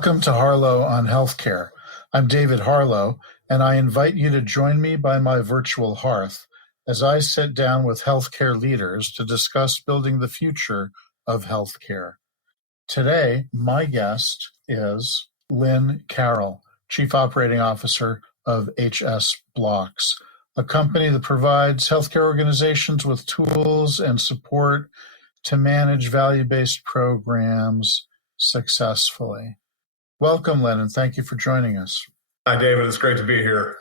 Welcome to Harlow on Healthcare. I'm David Harlow, and I invite you to join me by my virtual hearth as I sit down with healthcare leaders to discuss building the future of healthcare. Today, my guest is Lynn Carroll, Chief Operating Officer of HSBlox, a company that provides healthcare organizations with tools and support to manage value-based programs successfully. Welcome, Lynn, and thank you for joining us. Hi, David. It's great to be here.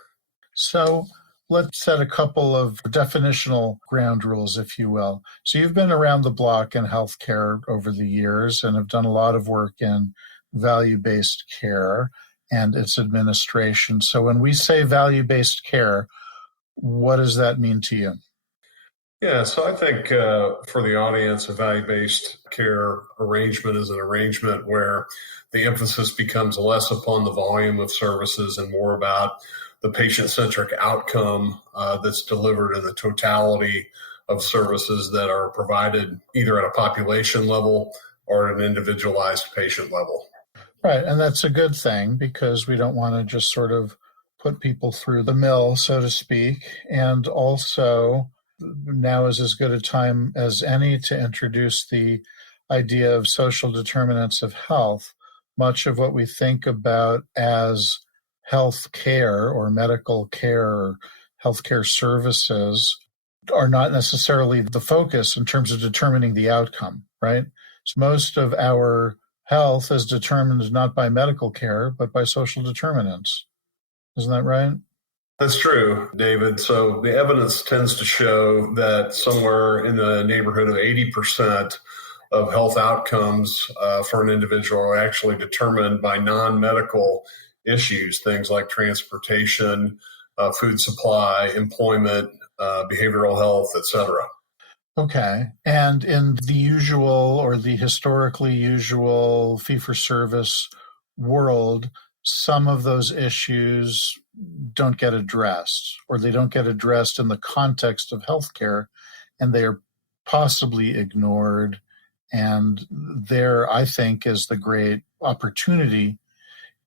So let's set a couple of definitional ground rules, if you will. So you've been around the block in healthcare over the years and have done a lot of work in value-based care and its administration. So when we say value-based care, what does that mean to you? Yeah, so I think for the audience, a value-based care arrangement is an arrangement where the emphasis becomes less upon the volume of services and more about the patient-centric outcome that's delivered in the totality of services that are provided either at a population level or at an individualized patient level. Right, and that's a good thing because we don't want to just sort of put people through the mill, so to speak, and also now is as good a time as any to introduce the idea of social determinants of health. Much of what we think about as health care or medical care or healthcare services are not necessarily the focus in terms of determining the outcome, right? So most of our health is determined not by medical care, but by social determinants. Isn't that right? That's true, David. So the evidence tends to show that somewhere in the neighborhood of 80% of health outcomes for an individual are actually determined by non-medical issues, things like transportation, food supply, employment, behavioral health, et cetera. Okay. And in the usual or the historically usual fee-for-service world, some of those issues don't get addressed, or they don't get addressed in the context of healthcare, and they are possibly ignored. And there, I think, is the great opportunity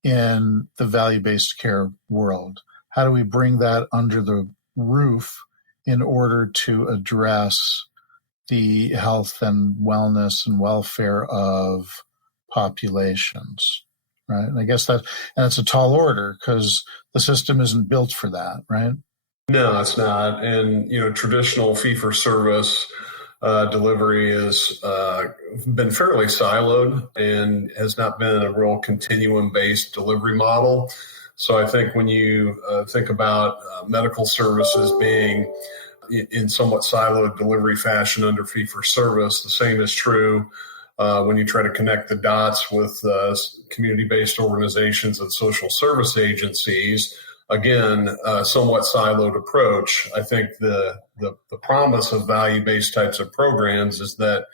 in the value-based care world. How do we bring that under the roof in order to address the health and wellness and welfare of populations? Right. And I guess that's a tall order because the system isn't built for that, right? No, it's not. And, traditional fee-for-service delivery has been fairly siloed and has not been a real continuum-based delivery model. So I think when you think about medical services being in somewhat siloed delivery fashion under fee-for-service, the same is true when you try to connect the dots with community-based organizations and social service agencies. Again, a somewhat siloed approach. I think the promise of value-based types of programs is that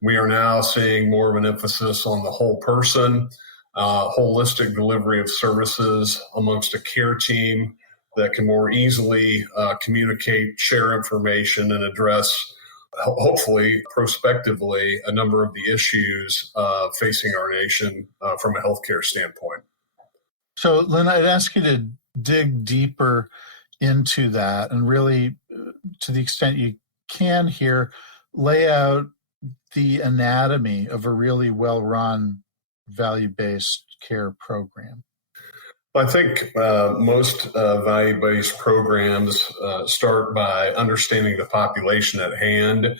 we are now seeing more of an emphasis on the whole person, holistic delivery of services amongst a care team that can more easily communicate, share information, and address, hopefully, prospectively, a number of the issues facing our nation from a healthcare standpoint. So, Lynn, I'd ask you to dig deeper into that and really, to the extent you can here, lay out the anatomy of a really well-run value-based care program. I think most value-based programs start by understanding the population at hand.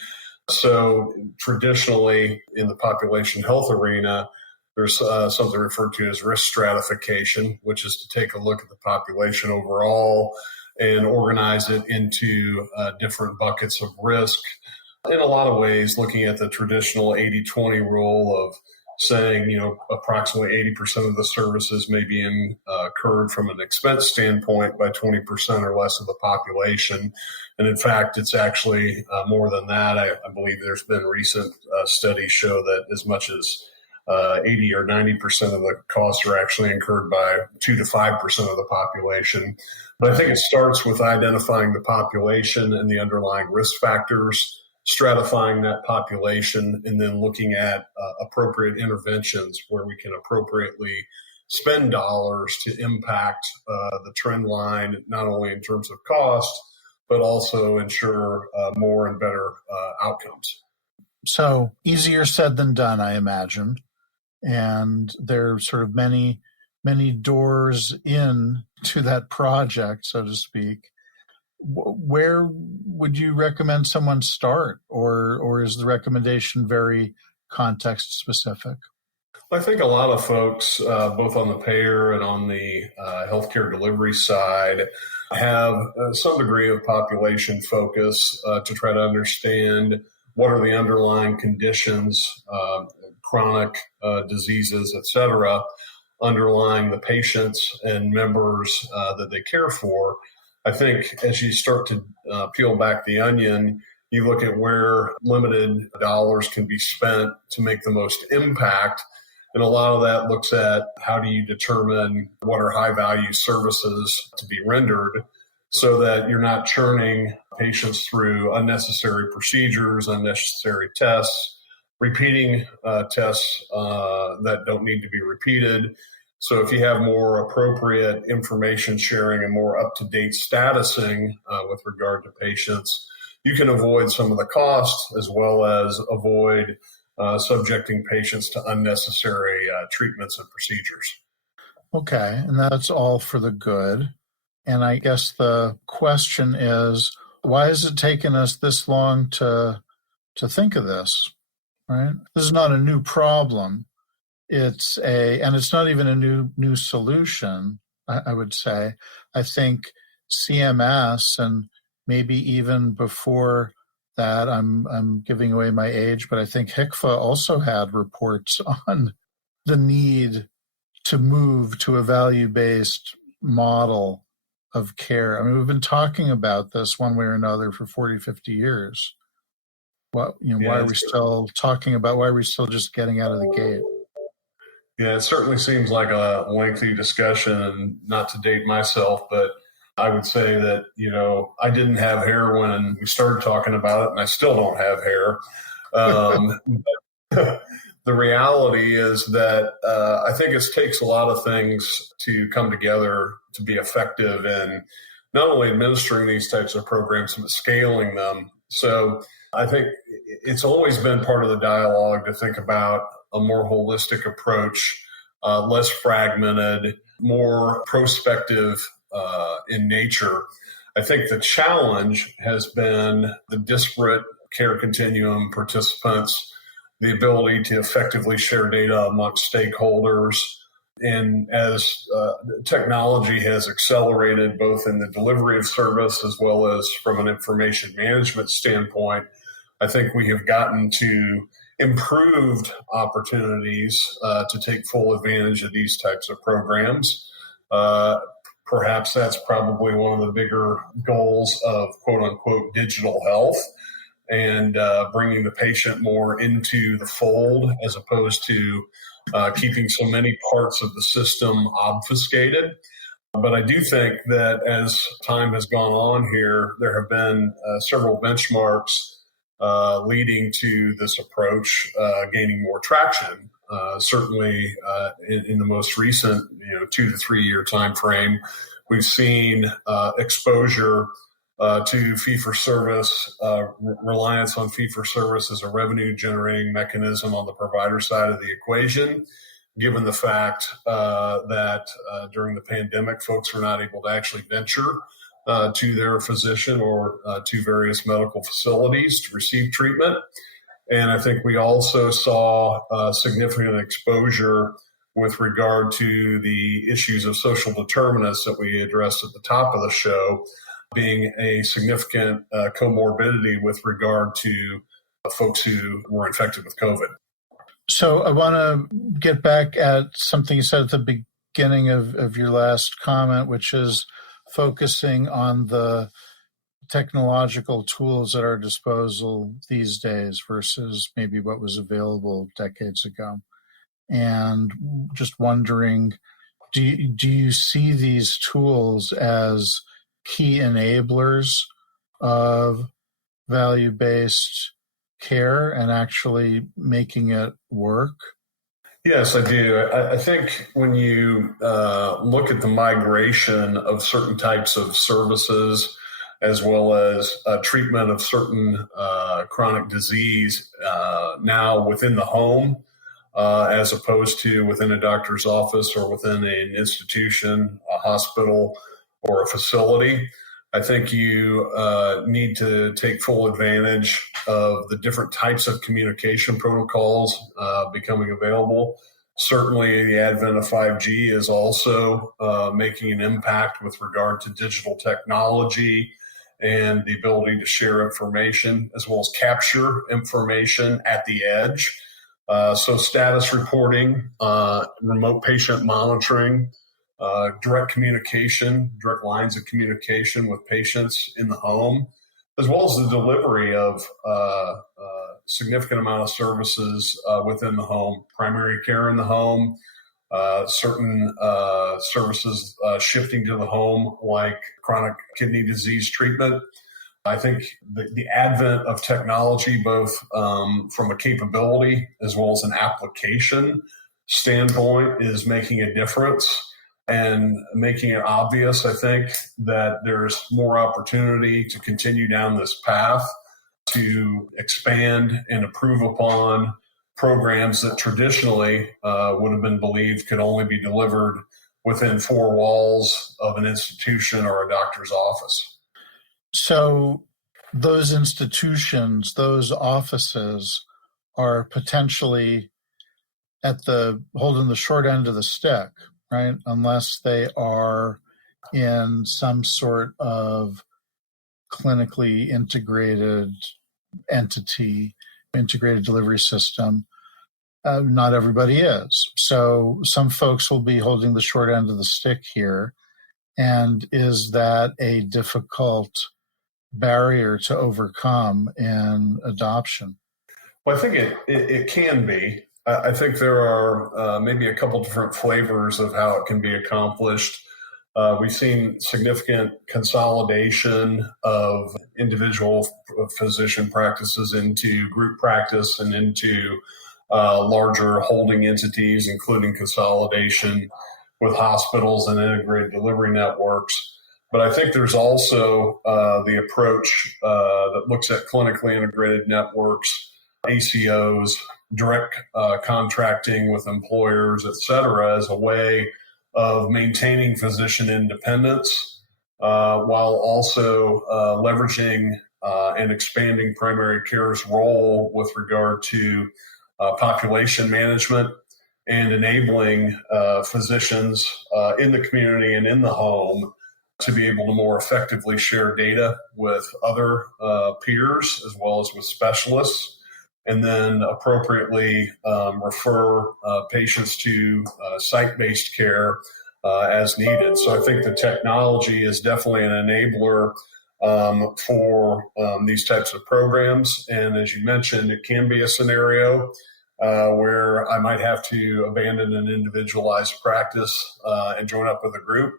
So traditionally in the population health arena, there's something referred to as risk stratification, which is to take a look at the population overall and organize it into different buckets of risk. In a lot of ways, looking at the traditional 80-20 rule of saying, approximately 80% of the services may be incurred from an expense standpoint by 20% or less of the population. And in fact, it's actually more than that. I believe there's been recent studies show that as much as 80 or 90% of the costs are actually incurred by 2 to 5% of the population. But I think it starts with identifying the population and the underlying risk factors stratifying that population and then looking at appropriate interventions where we can appropriately spend dollars to impact the trend line, not only in terms of cost, but also ensure more and better outcomes. So easier said than done, I imagine. And there are sort of many doors in to that project, so to speak. Where would you recommend someone start, or is the recommendation very context specific? I think a lot of folks, both on the payer and on the healthcare delivery side, have some degree of population focus to try to understand what are the underlying conditions, chronic diseases, et cetera, underlying the patients and members that they care for. I think as you start to peel back the onion, you look at where limited dollars can be spent to make the most impact. And a lot of that looks at how do you determine what are high value services to be rendered so that you're not churning patients through unnecessary procedures, unnecessary tests, repeating tests that don't need to be repeated. So if you have more appropriate information sharing and more up-to-date statusing with regard to patients, you can avoid some of the costs as well as avoid subjecting patients to unnecessary treatments and procedures. Okay, and that's all for the good. And I guess the question is, why has it taken us this long to think of this, right? This is not a new problem. And it's not even a new solution, I would say. I think CMS, and maybe even before that, I'm giving away my age, but I think HCFA also had reports on the need to move to a value-based model of care. I mean, we've been talking about this one way or another for 40, 50 years. Why are we still talking about, why are we still just getting out of the gate? Yeah, it certainly seems like a lengthy discussion, and not to date myself, but I would say that, I didn't have hair when we started talking about it, and I still don't have hair. The reality is that I think it takes a lot of things to come together to be effective in not only administering these types of programs, but scaling them. So I think it's always been part of the dialogue to think about a more holistic approach, less fragmented, more prospective in nature. I think the challenge has been the disparate care continuum participants, the ability to effectively share data amongst stakeholders. And as technology has accelerated both in the delivery of service as well as from an information management standpoint, I think we have gotten to improved opportunities to take full advantage of these types of programs. Perhaps that's probably one of the bigger goals of quote unquote digital health, and bringing the patient more into the fold as opposed to keeping so many parts of the system obfuscated. But I do think that as time has gone on here, there have been several benchmarks leading to this approach gaining more traction. Certainly in the most recent 2 to 3 year time frame, we've seen exposure to fee-for-service, reliance on fee-for-service as a revenue-generating mechanism on the provider side of the equation, given the fact that during the pandemic, folks were not able to actually venture to their physician or to various medical facilities to receive treatment. And I think we also saw significant exposure with regard to the issues of social determinants that we addressed at the top of the show, being a significant comorbidity with regard to folks who were infected with COVID. So I want to get back at something you said at the beginning of your last comment, which is focusing on the technological tools at our disposal these days versus maybe what was available decades ago. And just wondering, do you see these tools as key enablers of value-based care and actually making it work? Yes, I do. I think when you look at the migration of certain types of services, as well as treatment of certain chronic disease now within the home, as opposed to within a doctor's office or within an institution, a hospital, or a facility, I think you need to take full advantage of the different types of communication protocols becoming available. Certainly, the advent of 5G is also making an impact with regard to digital technology and the ability to share information as well as capture information at the edge. So status reporting, remote patient monitoring, direct communication, direct lines of communication with patients in the home, as well as the delivery of significant amount of services within the home, primary care in the home, certain services shifting to the home like chronic kidney disease treatment. I think the advent of technology, both from a capability as well as an application standpoint, is making a difference and making it obvious, I think, that there's more opportunity to continue down this path to expand and improve upon programs that traditionally would have been believed could only be delivered within four walls of an institution or a doctor's office. So those institutions, those offices are potentially holding the short end of the stick, right? Unless they are in some sort of clinically integrated entity, integrated delivery system. Not everybody is. So some folks will be holding the short end of the stick here. And is that a difficult barrier to overcome in adoption? Well, I think it can be. I think there are maybe a couple different flavors of how it can be accomplished. We've seen significant consolidation of individual physician practices into group practice and into larger holding entities, including consolidation with hospitals and integrated delivery networks. But I think there's also the approach that looks at clinically integrated networks, ACOs, direct contracting with employers, et cetera, as a way of maintaining physician independence while also leveraging and expanding primary care's role with regard to population management and enabling physicians in the community and in the home to be able to more effectively share data with other peers as well as with specialists, and then appropriately refer patients to site-based care as needed. So I think the technology is definitely an enabler for these types of programs. And as you mentioned, it can be a scenario where I might have to abandon an individualized practice and join up with a group.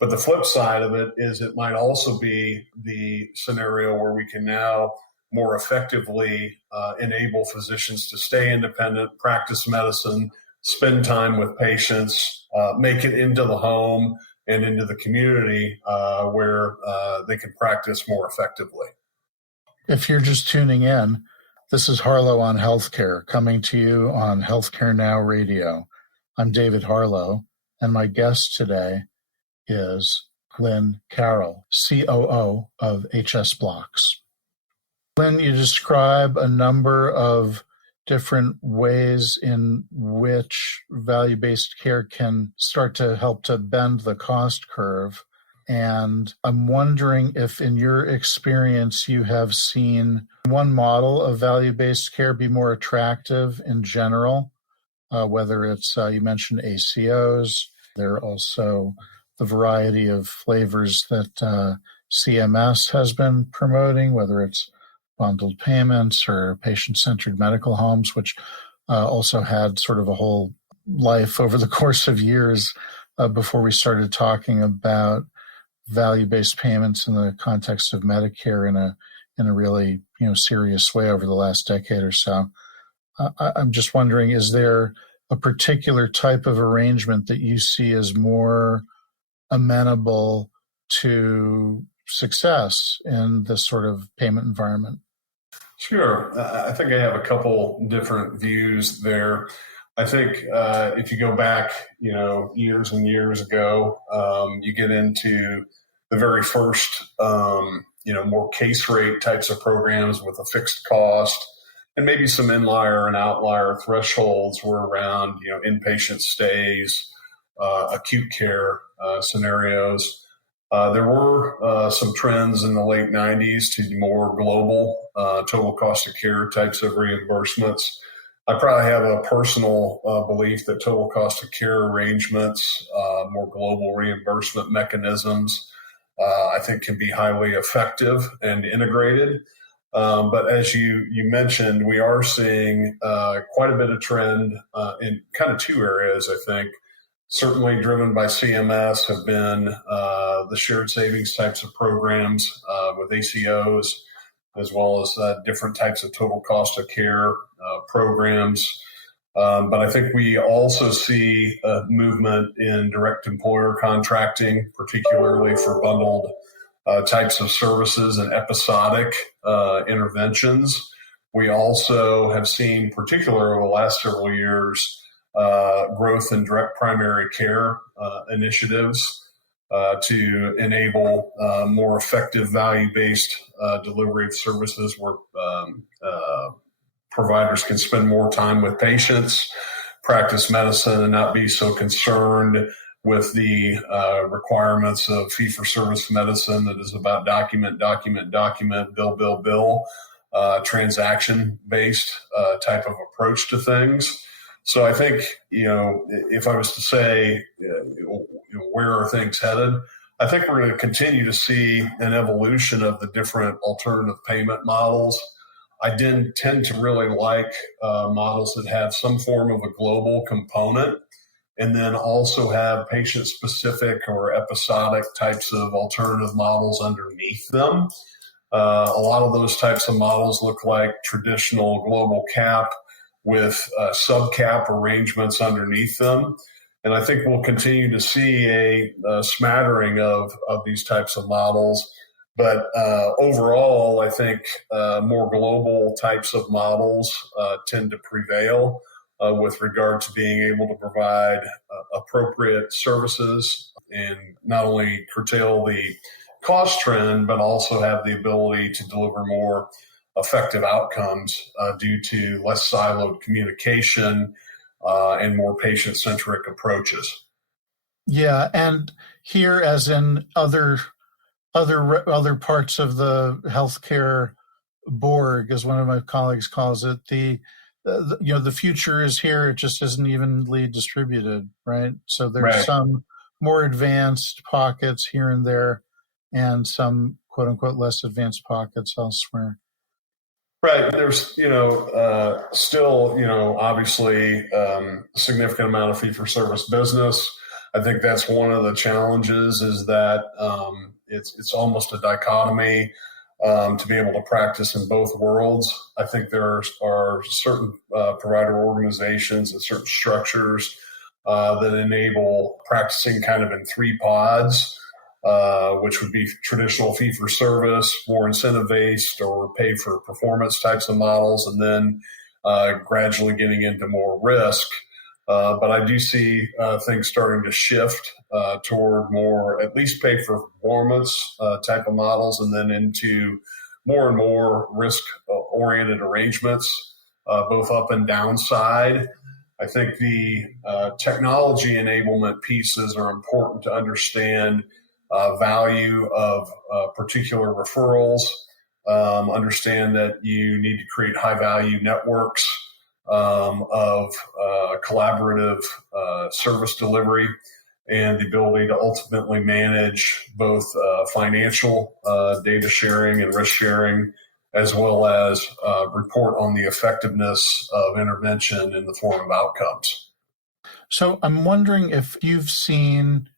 But the flip side of it is it might also be the scenario where we can now more effectively enable physicians to stay independent, practice medicine, spend time with patients, make it into the home and into the community where they can practice more effectively. If you're just tuning in, this is Harlow on Healthcare, coming to you on Healthcare Now Radio. I'm David Harlow, and my guest today is Lynn Carroll, COO of HSBlox. Lynn, you describe a number of different ways in which value-based care can start to help to bend the cost curve. And I'm wondering if in your experience you have seen one model of value-based care be more attractive in general, whether it's, you mentioned ACOs, there are also the variety of flavors that CMS has been promoting, whether it's bundled payments or patient-centered medical homes, which also had sort of a whole life over the course of years before we started talking about value-based payments in the context of Medicare in a really serious way over the last decade or so. I'm just wondering, is there a particular type of arrangement that you see as more amenable to success in this sort of payment environment? Sure. I think I have a couple different views there. I think if you go back, years and years ago, you get into the very first, more case rate types of programs with a fixed cost, and maybe some inlier and outlier thresholds were around, inpatient stays, acute care scenarios. There were some trends in the late 90s to more global total cost of care types of reimbursements. I probably have a personal belief that total cost of care arrangements, more global reimbursement mechanisms, I think can be highly effective and integrated. But as you mentioned, we are seeing quite a bit of trend in kind of two areas, I think. Certainly driven by CMS have been the shared savings types of programs with ACOs, as well as different types of total cost of care programs. But I think we also see a movement in direct employer contracting, particularly for bundled types of services and episodic interventions. We also have seen, particularly over the last several years, growth in direct primary care initiatives to enable more effective value-based delivery of services where providers can spend more time with patients, practice medicine, and not be so concerned with the requirements of fee-for-service medicine that is about document, bill, transaction-based type of approach to things. So I think, if I was to say, where are things headed, I think we're going to continue to see an evolution of the different alternative payment models. I tend to really like models that have some form of a global component and then also have patient-specific or episodic types of alternative models underneath them. A lot of those types of models look like traditional global cap with sub-cap arrangements underneath them. And I think we'll continue to see a smattering of these types of models. But overall, I think more global types of models tend to prevail with regard to being able to provide appropriate services and not only curtail the cost trend, but also have the ability to deliver more effective outcomes due to less siloed communication and more patient-centric approaches. Yeah, and here, as in other parts of the healthcare Borg, as one of my colleagues calls it, the future is here. It just isn't evenly distributed, right? So there's Right. some more advanced pockets here and there, and some "quote unquote" less advanced pockets elsewhere. Right. There's, still, obviously, a significant amount of fee-for-service business. I think that's one of the challenges is that it's almost a dichotomy to be able to practice in both worlds. I think there are certain provider organizations and certain structures that enable practicing kind of in three pods. Which would be traditional fee-for-service, more incentive-based or pay-for-performance types of models, and then gradually getting into more risk. But I do see things starting to shift toward more at least pay-for-performance type of models, and then into more and more risk-oriented arrangements, both up and downside. I think the technology enablement pieces are important to understand value of particular referrals, understand that you need to create high value networks of collaborative service delivery and the ability to ultimately manage both financial data sharing and risk sharing, as well as report on the effectiveness of intervention in the form of outcomes. So I'm wondering if you've seen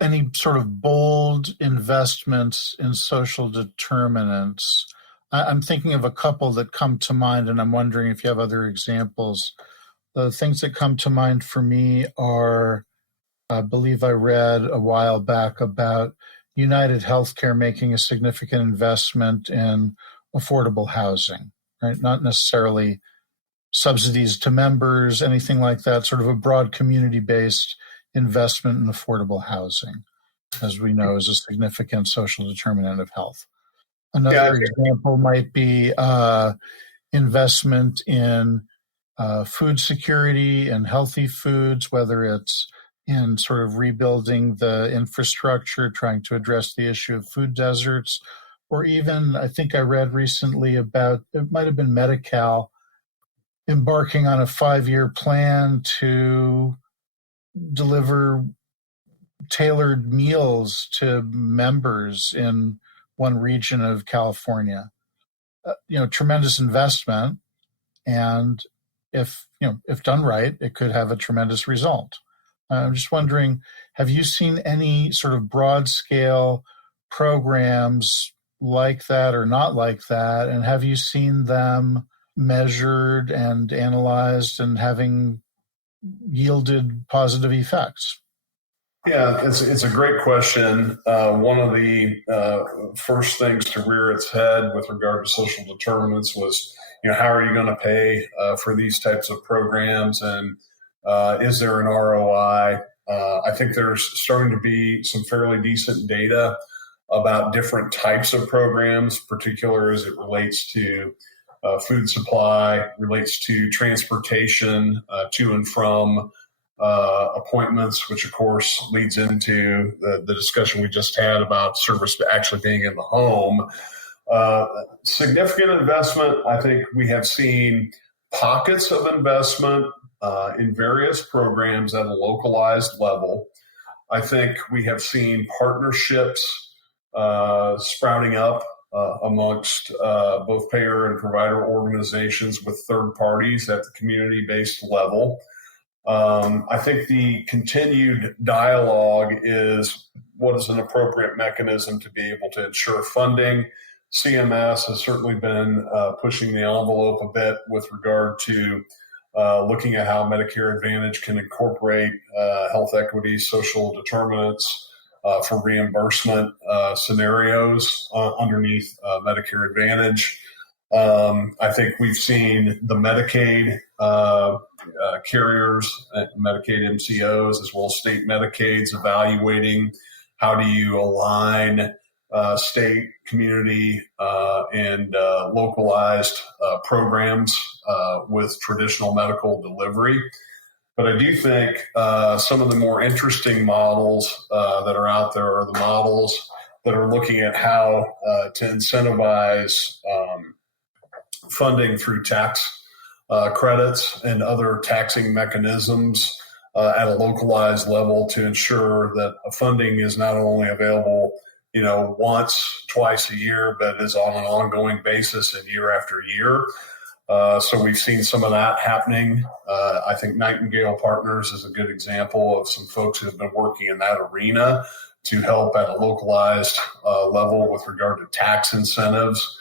any sort of bold investments in social determinants. I'm thinking of a couple that come to mind, and I'm wondering if you have other examples. The things that come to mind for me are, I believe I read a while back about United Healthcare making a significant investment in affordable housing, right? Not necessarily subsidies to members, anything like that, sort of a broad community-based investment in affordable housing, as we know, is a significant social determinant of health. Another example might be investment in food security and healthy foods, whether it's in sort of rebuilding the infrastructure, trying to address the issue of food deserts, or even, I think I read recently about, it might have been Medi-Cal, embarking on a 5-year plan to deliver tailored meals to members in one region of California. Tremendous investment, and if done right, it could have a tremendous result. I'm just wondering, have you seen any sort of broad scale programs like that or not like that, and have you seen them measured and analyzed and having yielded positive effects? Yeah, it's a great question. One of the first things to rear its head with regard to social determinants was, how are you going to pay for these types of programs, and is there an ROI? I think there's starting to be some fairly decent data about different types of programs, particular as it relates to food supply, relates to transportation to and from appointments, which of course leads into the discussion we just had about service actually being in the home. Significant investment. I think we have seen pockets of investment in various programs at a localized level. I think we have seen partnerships sprouting up amongst both payer and provider organizations with third parties at the community-based level. I think the continued dialogue is what is an appropriate mechanism to be able to ensure funding. CMS has certainly been pushing the envelope a bit with regard to looking at how Medicare Advantage can incorporate health equity, social determinants for reimbursement scenarios underneath Medicare Advantage. I think we've seen the Medicaid carriers, Medicaid MCOs, as well as state Medicaids evaluating how do you align state, community, and localized programs with traditional medical delivery. But I do think some of the more interesting models that are out there are the models that are looking at how to incentivize funding through tax credits and other taxing mechanisms at a localized level to ensure that funding is not only available, once, twice a year, but is on an ongoing basis and year after year. So we've seen some of that happening. I think Nightingale Partners is a good example of some folks who have been working in that arena to help at a localized level with regard to tax incentives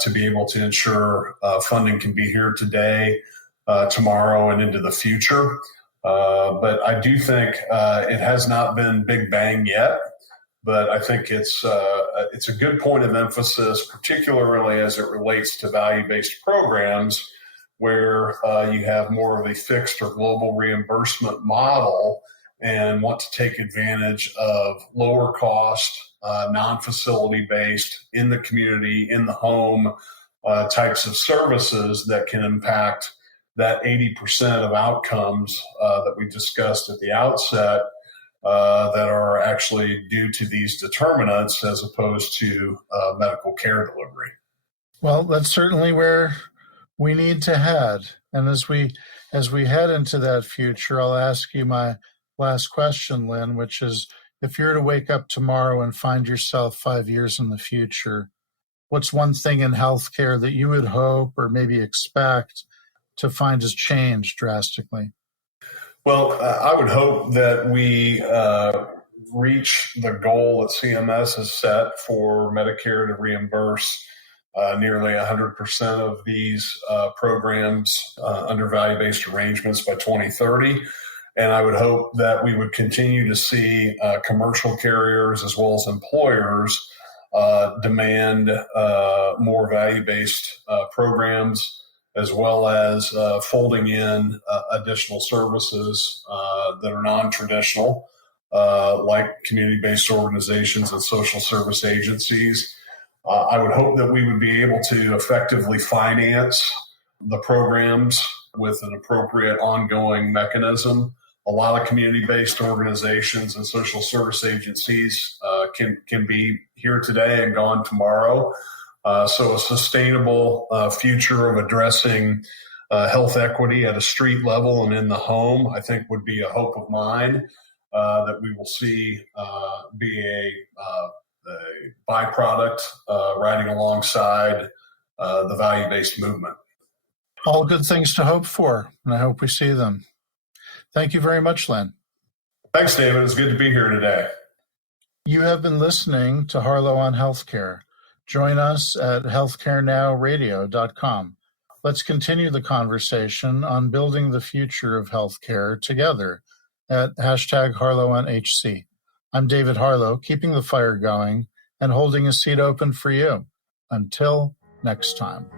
to be able to ensure funding can be here today, tomorrow, and into the future. But I do think it has not been big bang yet. But I think it's a good point of emphasis, particularly as it relates to value-based programs, where you have more of a fixed or global reimbursement model and want to take advantage of lower cost, non-facility based, in the community, in the home types of services that can impact that 80% of outcomes that we discussed at the outset that are actually due to these determinants as opposed to medical care delivery. Well, that's certainly where we need to head. And as we head into that future, I'll ask you my last question, Lynn, which is, if you're to wake up tomorrow and find yourself 5 years in the future, what's one thing in healthcare that you would hope or maybe expect to find has changed drastically? Well, I would hope that we reach the goal that CMS has set for Medicare to reimburse nearly 100% of these programs under value-based arrangements by 2030. And I would hope that we would continue to see commercial carriers as well as employers demand more value-based programs, as well as folding in additional services that are non-traditional, like community-based organizations and social service agencies. I would hope that we would be able to effectively finance the programs with an appropriate ongoing mechanism. A lot of community-based organizations and social service agencies can be here today and gone tomorrow. So a sustainable future of addressing health equity at a street level and in the home, I think, would be a hope of mine that we will see be a byproduct riding alongside the value-based movement. All good things to hope for, and I hope we see them. Thank you very much, Lynn. Thanks, David. It's good to be here today. You have been listening to Harlow on Healthcare. Join us at healthcarenowradio.com. Let's continue the conversation on building the future of healthcare together at #HarlowOnHC. I'm David Harlow, keeping the fire going and holding a seat open for you. Until next time.